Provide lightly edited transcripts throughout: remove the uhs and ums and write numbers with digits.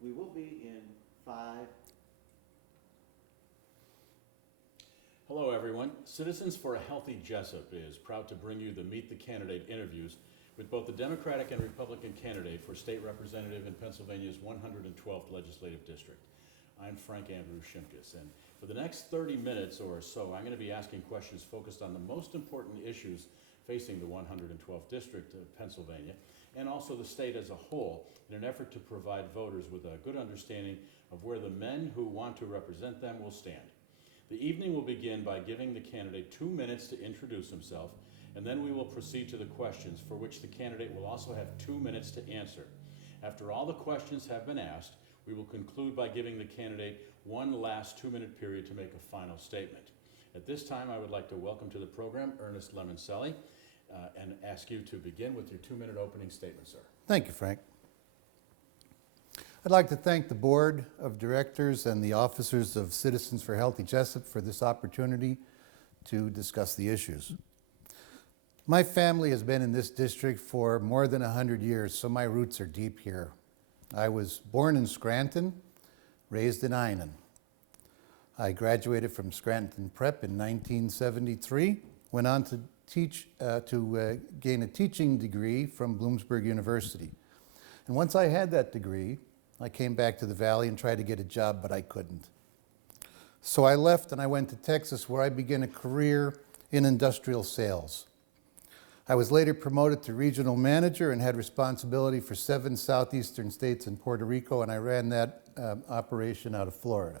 We will be in 5. Hello, everyone. Citizens for a Healthy Jessup is proud to bring you the Meet the Candidate interviews with both the Democratic and Republican candidate for state representative in Pennsylvania's 112th legislative district. I'm Frank Andrews Shimkus, and for the next 30 minutes or so, I'm going to be asking questions focused on the most important issues facing the 112th district of Pennsylvania, and also the state as a whole, in an effort to provide voters with a good understanding of where the men who want to represent them will stand. The evening will begin by giving the candidate 2 minutes to introduce himself, and then we will proceed to the questions, for which the candidate will also have 2 minutes to answer. After all the questions have been asked, we will conclude by giving the candidate one last 2-minute period to make a final statement. At this time, I would like to welcome to the program Ernest Lemoncelli and ask you to begin with your 2-minute opening statement, sir. Thank you, Frank. I'd like to thank the Board of Directors and the officers of Citizens for Healthy Jessup for this opportunity to discuss the issues. My family has been in this district for more than 100 years, so my roots are deep here. I was born in Scranton, raised in Einan. I graduated from Scranton Prep in 1973, went on to gain a teaching degree from Bloomsburg University. And once I had that degree, I came back to the Valley and tried to get a job, but I couldn't. So I left and I went to Texas, where I began a career in industrial sales. I was later promoted to regional manager and had responsibility for 7 southeastern states and Puerto Rico, and I ran that operation out of Florida.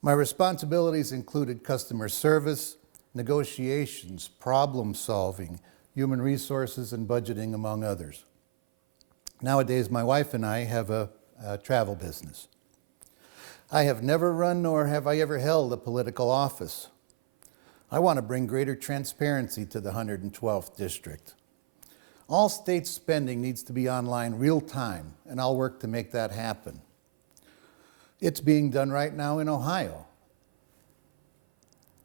My responsibilities included customer service, negotiations, problem solving, human resources, and budgeting, among others. Nowadays, my wife and I have a travel business. I have never run, nor have I ever held a political office. I want to bring greater transparency to the 112th district. All state spending needs to be online real time, and I'll work to make that happen. It's being done right now in Ohio.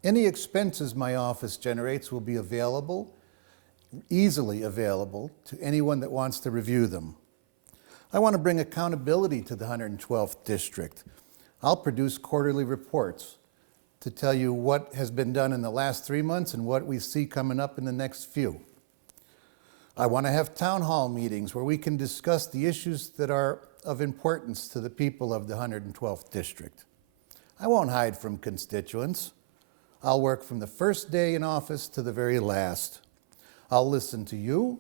Any expenses my office generates will be easily available to anyone that wants to review them. I want to bring accountability to the 112th district. I'll produce quarterly reports to tell you what has been done in the last 3 months and what we see coming up in the next few. I want to have town hall meetings where we can discuss the issues that are of importance to the people of the 112th district. I won't hide from constituents. I'll work from the first day in office to the very last. I'll listen to you.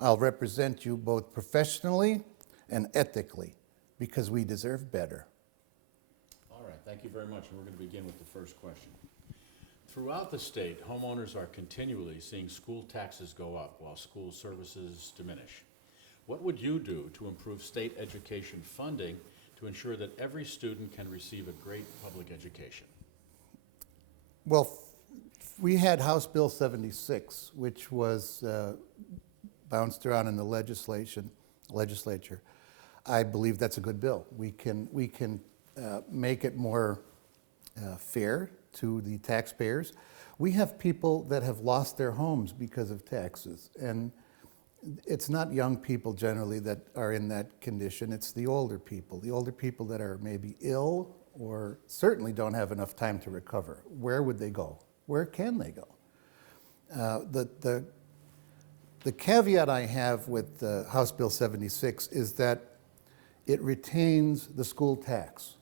I'll represent you both professionally and ethically, because we deserve better. All right, thank you very much, and we're going to begin with the first question. Throughout the state, homeowners are continually seeing school taxes go up while school services diminish. What would you do to improve state education funding to ensure that every student can receive a great public education? Well, we had House Bill 76, which was bounced around in the legislature. I believe that's a good bill. We can make it more fair to the taxpayers. We have people that have lost their homes because of taxes, and it's not young people generally that are in that condition. It's the older people that are maybe ill or certainly don't have enough time to recover. Where would they go? Where can they go? The caveat I have with House Bill 76 is that it retains the school tax,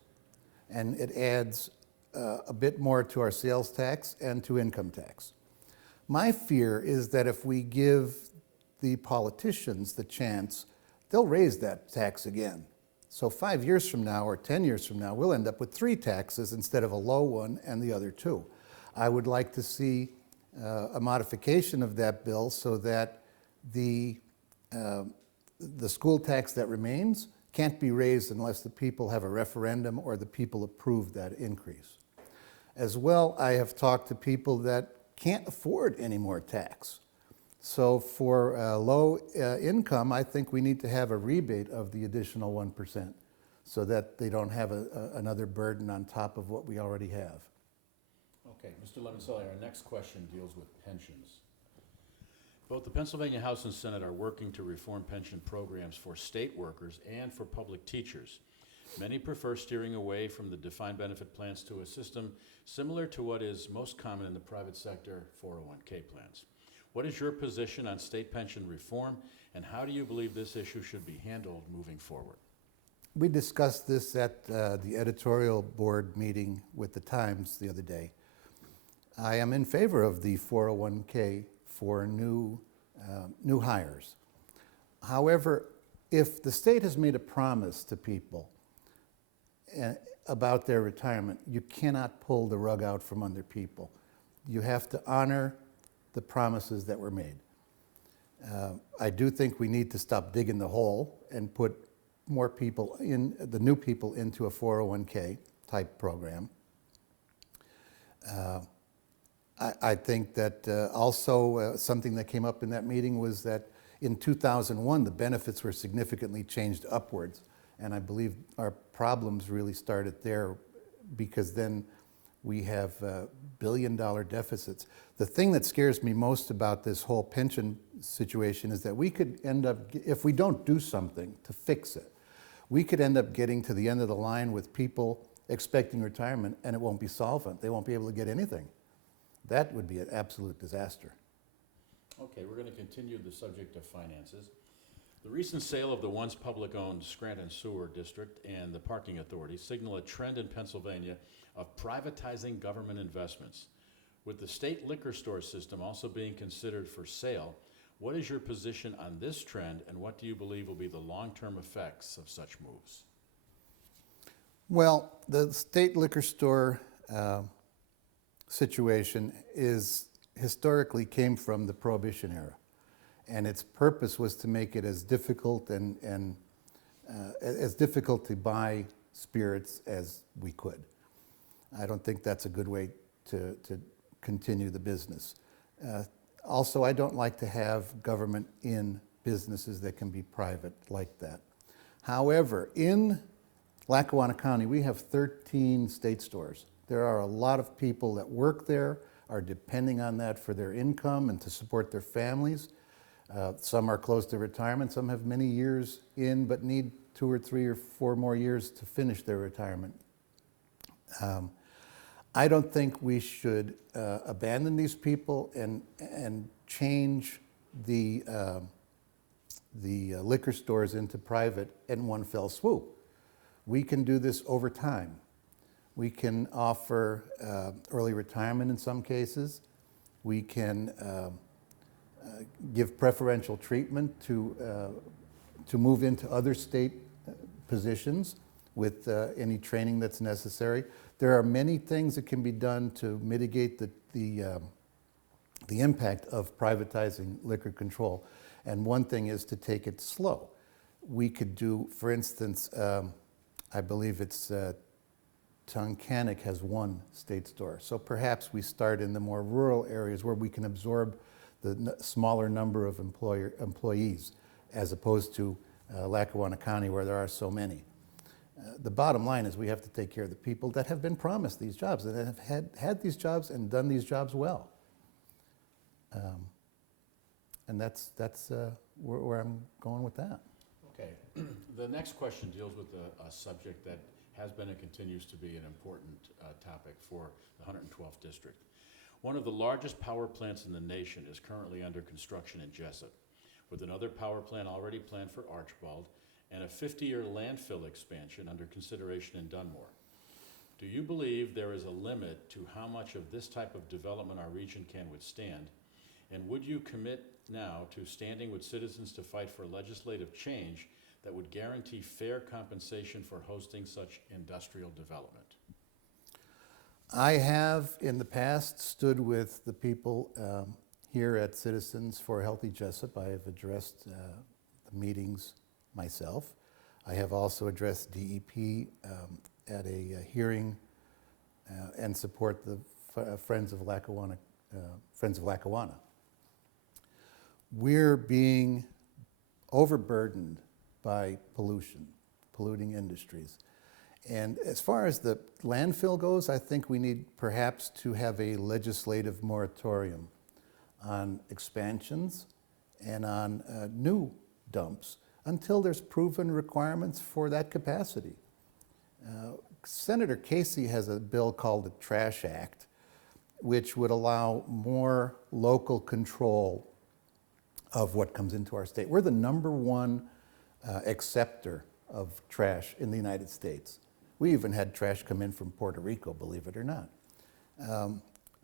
and it adds a bit more to our sales tax and to income tax. My fear is that if we give the politicians the chance, they'll raise that tax again. So 5 years from now or 10 years from now, we'll end up with 3 taxes instead of a low one and the other 2. I would like to see a modification of that bill so that the school tax that remains can't be raised unless the people have a referendum or the people approve that increase. As well, I have talked to people that can't afford any more tax. So for low income, I think we need to have a rebate of the additional 1% so that they don't have another burden on top of what we already have. Okay, Mr. Lemoncelli, our next question deals with pensions. Both the Pennsylvania House and Senate are working to reform pension programs for state workers and for public teachers. Many prefer steering away from the defined benefit plans to a system similar to what is most common in the private sector 401k plans. What is your position on state pension reform, and how do you believe this issue should be handled moving forward? We discussed this at the editorial board meeting with the Times the other day. I am in favor of the 401k for new hires. However, if the state has made a promise to people about their retirement, you cannot pull the rug out from under people. You have to honor the promises that were made. I do think we need to stop digging the hole and put more people the new people into a 401k type program. I think that also something that came up in that meeting was that in 2001, the benefits were significantly changed upwards. And I believe our problems really started there, because then we have billion-dollar deficits. The thing that scares me most about this whole pension situation is that we could end up, if we don't do something to fix it, we could end up getting to the end of the line with people expecting retirement, and it won't be solvent. They won't be able to get anything. That would be an absolute disaster. Okay, we're going to continue the subject of finances. The recent sale of the once public-owned Scranton Sewer District and the Parking Authority signal a trend in Pennsylvania of privatizing government investments. With the state liquor store system also being considered for sale, what is your position on this trend, and what do you believe will be the long-term effects of such moves? Well, the state liquor store situation historically came from the Prohibition era, and its purpose was to make it as difficult as difficult to buy spirits as we could. I don't think that's a good way to continue the business. Also, I don't like to have government in businesses that can be private like that. However, in Lackawanna County, we have 13 state stores. There are a lot of people that work there, are depending on that for their income and to support their families. Some are close to retirement, some have many years in but need 2 or 3 or 4 more years to finish their retirement. I don't think we should abandon these people and change the liquor stores into private in one fell swoop. We can do this over time. We can offer early retirement in some cases. We can give preferential treatment to move into other state positions with any training that's necessary. There are many things that can be done to mitigate the impact of privatizing liquor control. And one thing is to take it slow. We could do, for instance, I believe it's Tunkhannock has 1 state store. So perhaps we start in the more rural areas where we can absorb the smaller number of employees, as opposed to Lackawanna County, where there are so many. The bottom line is we have to take care of the people that have been promised these jobs, that have had these jobs and done these jobs well. And that's where I'm going with that. Okay. The next question deals with a subject that has been and continues to be an important topic for the 112th District. One of the largest power plants in the nation is currently under construction in Jessup, with another power plant already planned for Archbald and a 50-year landfill expansion under consideration in Dunmore. Do you believe there is a limit to how much of this type of development our region can withstand? And would you commit now to standing with citizens to fight for legislative change that would guarantee fair compensation for hosting such industrial development? I have in the past stood with the people here at Citizens for Healthy Jessup. I have addressed the meetings myself. I have also addressed DEP at a hearing and support the Friends of Lackawanna. We're being overburdened by polluting industries. And as far as the landfill goes, I think we need perhaps to have a legislative moratorium on expansions and on new dumps until there's proven requirements for that capacity. Senator Casey has a bill called the Trash Act, which would allow more local control of what comes into our state. We're the #1 acceptor of trash in the United States. We even had trash come in from Puerto Rico, believe it or not.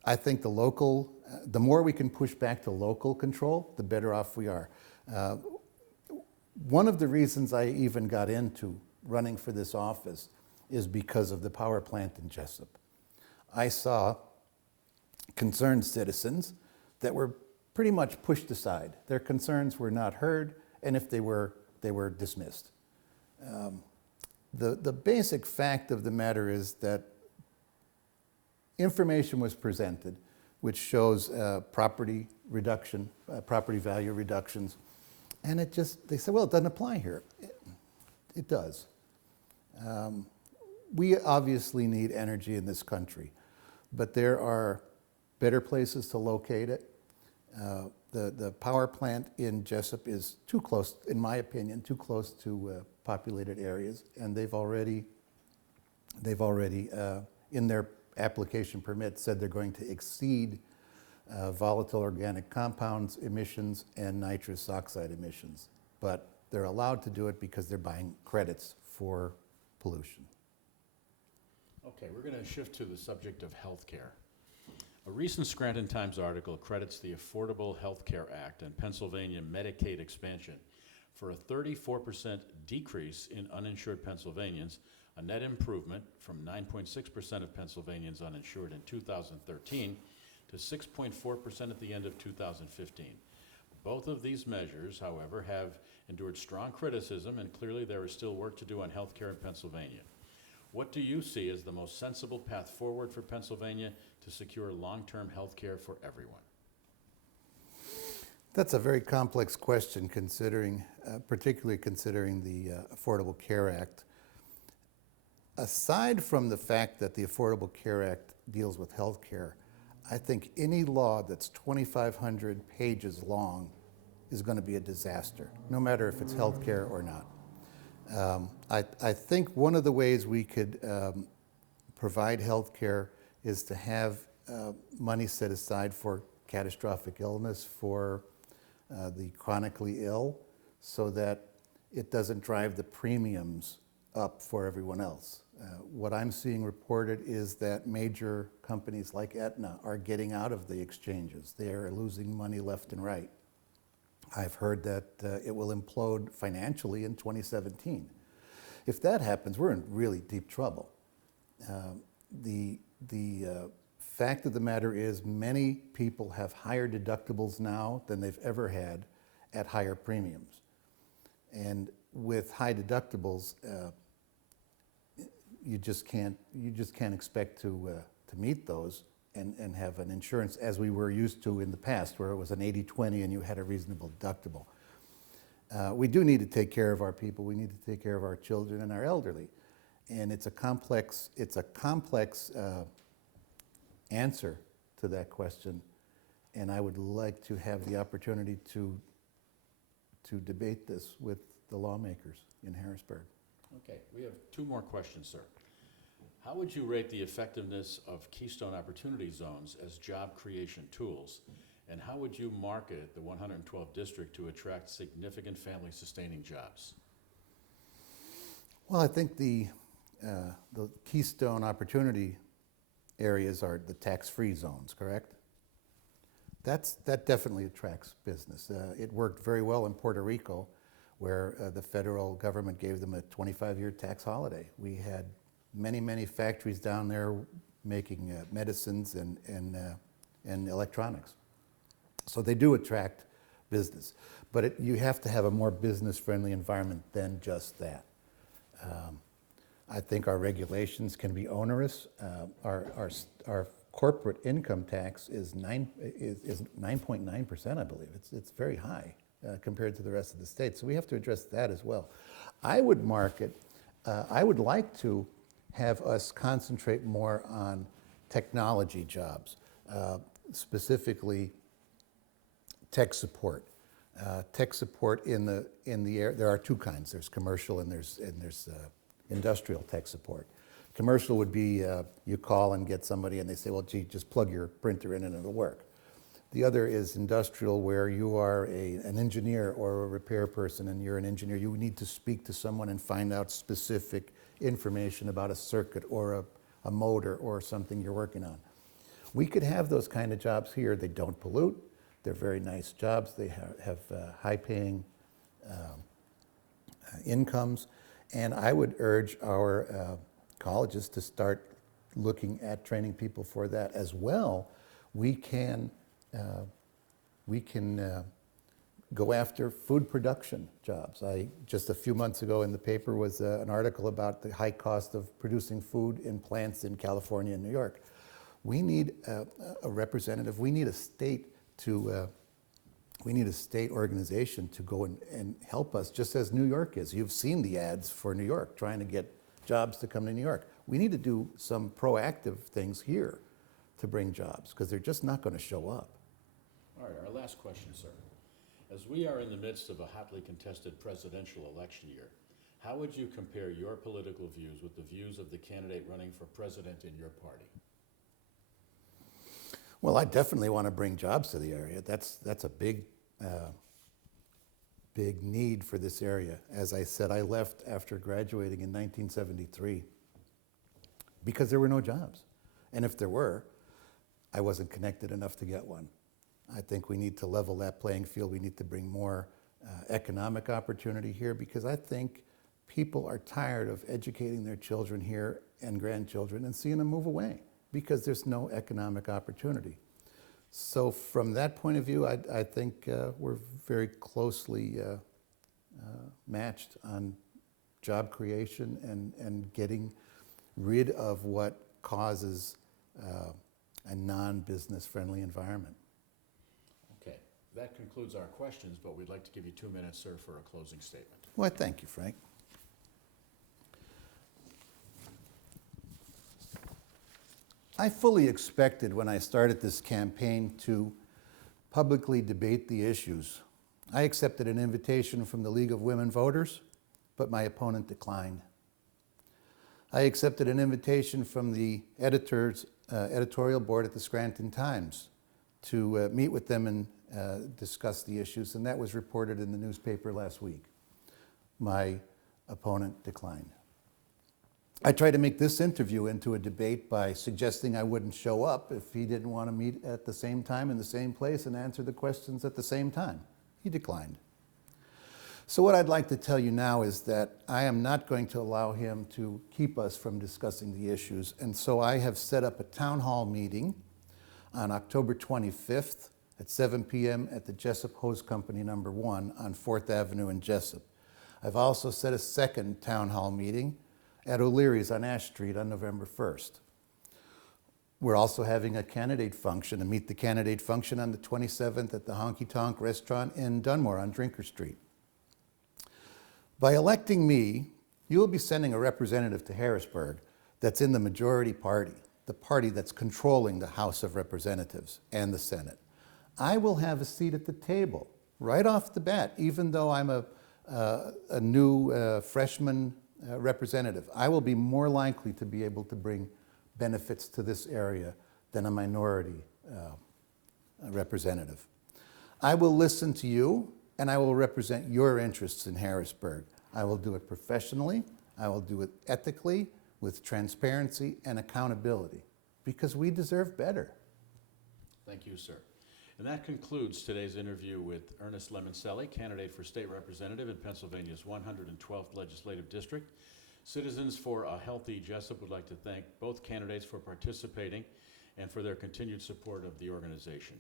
I think the more we can push back to local control, the better off we are. One of the reasons I even got into running for this office is because of the power plant in Jessup. I saw concerned citizens that were pretty much pushed aside. Their concerns were not heard, and if they were dismissed. The basic fact of the matter is that information was presented which shows property value reductions, and they said, well, it doesn't apply here. It does. We obviously need energy in this country, but there are better places to locate it. The power plant in Jessup is too close, in my opinion, too close to populated areas, and they've already in their application permit said they're going to exceed volatile organic compounds emissions and nitrous oxide emissions. But they're allowed to do it because they're buying credits for pollution. Okay, we're going to shift to the subject of health care. A recent Scranton Times article credits the Affordable Health Care Act and Pennsylvania Medicaid expansion for a 34% decrease in uninsured Pennsylvanians, a net improvement from 9.6% of Pennsylvanians uninsured in 2013 to 6.4% at the end of 2015. Both of these measures, however, have endured strong criticism, and clearly there is still work to do on health care in Pennsylvania. What do you see as the most sensible path forward for Pennsylvania to secure long-term health care for everyone? That's a very complex question, particularly considering the Affordable Care Act. Aside from the fact that the Affordable Care Act deals with health care, I think any law that's 2,500 pages long is going to be a disaster, no matter if it's health care or not. I think one of the ways we could provide health care is to have money set aside for catastrophic illness for the chronically ill, so that it doesn't drive the premiums up for everyone else. What I'm seeing reported is that major companies like Aetna are getting out of the exchanges. They are losing money left and right. I've heard that it will implode financially in 2017. If that happens, we're in really deep trouble. The fact of the matter is many people have higher deductibles now than they've ever had at higher premiums. And with high deductibles, you just can't expect to meet those and have an insurance as we were used to in the past, where it was an 80-20 and you had a reasonable deductible. We do need to take care of our people. We need to take care of our children and our elderly. And it's a complex answer to that question. And I would like to have the opportunity to debate this with the lawmakers in Harrisburg. Okay, we have two more questions, sir. How would you rate the effectiveness of Keystone Opportunity Zones as job creation tools? And how would you market the 112th district to attract significant family-sustaining jobs? Well, I think the Keystone Opportunity areas are the tax-free zones, correct? That definitely attracts business. It worked very well in Puerto Rico, where the federal government gave them a 25-year tax holiday. We had many factories down there making medicines and electronics. So they do attract business, but you have to have a more business-friendly environment than just that. I think our regulations can be onerous. Our corporate income tax is 9.9%, I believe. It's very high compared to the rest of the state. So we have to address that as well. I would like to have us concentrate more on technology jobs, specifically tech support. tech support in the air. There are two kinds. There's commercial and there's industrial tech support. Commercial would be you call and get somebody and they say, well, gee, just plug your printer in and it'll work. The other is industrial, where you are an engineer or a repair person and you're an engineer. You need to speak to someone and find out specific information about a circuit or a motor or something you're working on. We could have those kind of jobs here. They don't pollute. They're very nice jobs. They have high-paying incomes. And I would urge our colleges to start looking at training people for that as well. We can go after food production jobs. Just a few months ago in the paper was an article about the high cost of producing food in plants in California and New York. We need a representative. We need a state organization to go and help us, just as New York is. You've seen the ads for New York trying to get jobs to come to New York. We need to do some proactive things here to bring jobs, because they're just not going to show up. All right, our last question, sir. As we are in the midst of a hotly contested presidential election year, how would you compare your political views with the views of the candidate running for president in your party? Well, I definitely want to bring jobs to the area. That's a big need for this area. As I said, I left after graduating in 1973 because there were no jobs. And if there were, I wasn't connected enough to get one. I think we need to level that playing field. We need to bring more economic opportunity here, because I think people are tired of educating their children here and grandchildren and seeing them move away because there's no economic opportunity. So from that point of view, I think we're very closely matched on job creation and getting rid of what causes a non-business friendly environment. Okay, that concludes our questions, but we'd like to give you 2 minutes, sir, for a closing statement. Well, thank you, Frank. I fully expected when I started this campaign to publicly debate the issues. I accepted an invitation from the League of Women Voters, but my opponent declined. I accepted an invitation from the editorial board at the Scranton Times to meet with them and discuss the issues, and that was reported in the newspaper last week. My opponent declined. I tried to make this interview into a debate by suggesting I wouldn't show up if he didn't want to meet at the same time in the same place and answer the questions at the same time. He declined. So what I'd like to tell you now is that I am not going to allow him to keep us from discussing the issues, and so I have set up a town hall meeting on October 25th at 7 p.m. at the Jessup Hose Company No. 1 on 4th Avenue in Jessup. I've also set a second town hall meeting at O'Leary's on Ash Street on November 1st. We're also having a candidate function, a Meet the Candidate function on the 27th at the Honky Tonk Restaurant in Dunmore on Drinker Street. By electing me, you will be sending a representative to Harrisburg that's in the majority party, the party that's controlling the House of Representatives and the Senate. I will have a seat at the table right off the bat, even though I'm a new freshman representative. I will be more likely to be able to bring benefits to this area than a minority representative. I will listen to you, and I will represent your interests in Harrisburg. I will do it professionally, I will do it ethically, with transparency and accountability, because we deserve better. Thank you, sir. And that concludes today's interview with Ernest Lemoncelli, candidate for state representative in Pennsylvania's 112th Legislative District. Citizens for a Healthy Jessup would like to thank both candidates for participating and for their continued support of the organization.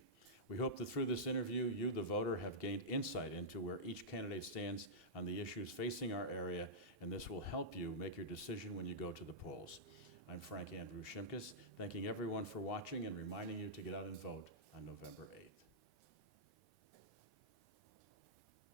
We hope that through this interview, you, the voter, have gained insight into where each candidate stands on the issues facing our area, and this will help you make your decision when you go to the polls. I'm Frank Andrews Shimkus, thanking everyone for watching and reminding you to get out and vote on November 8th.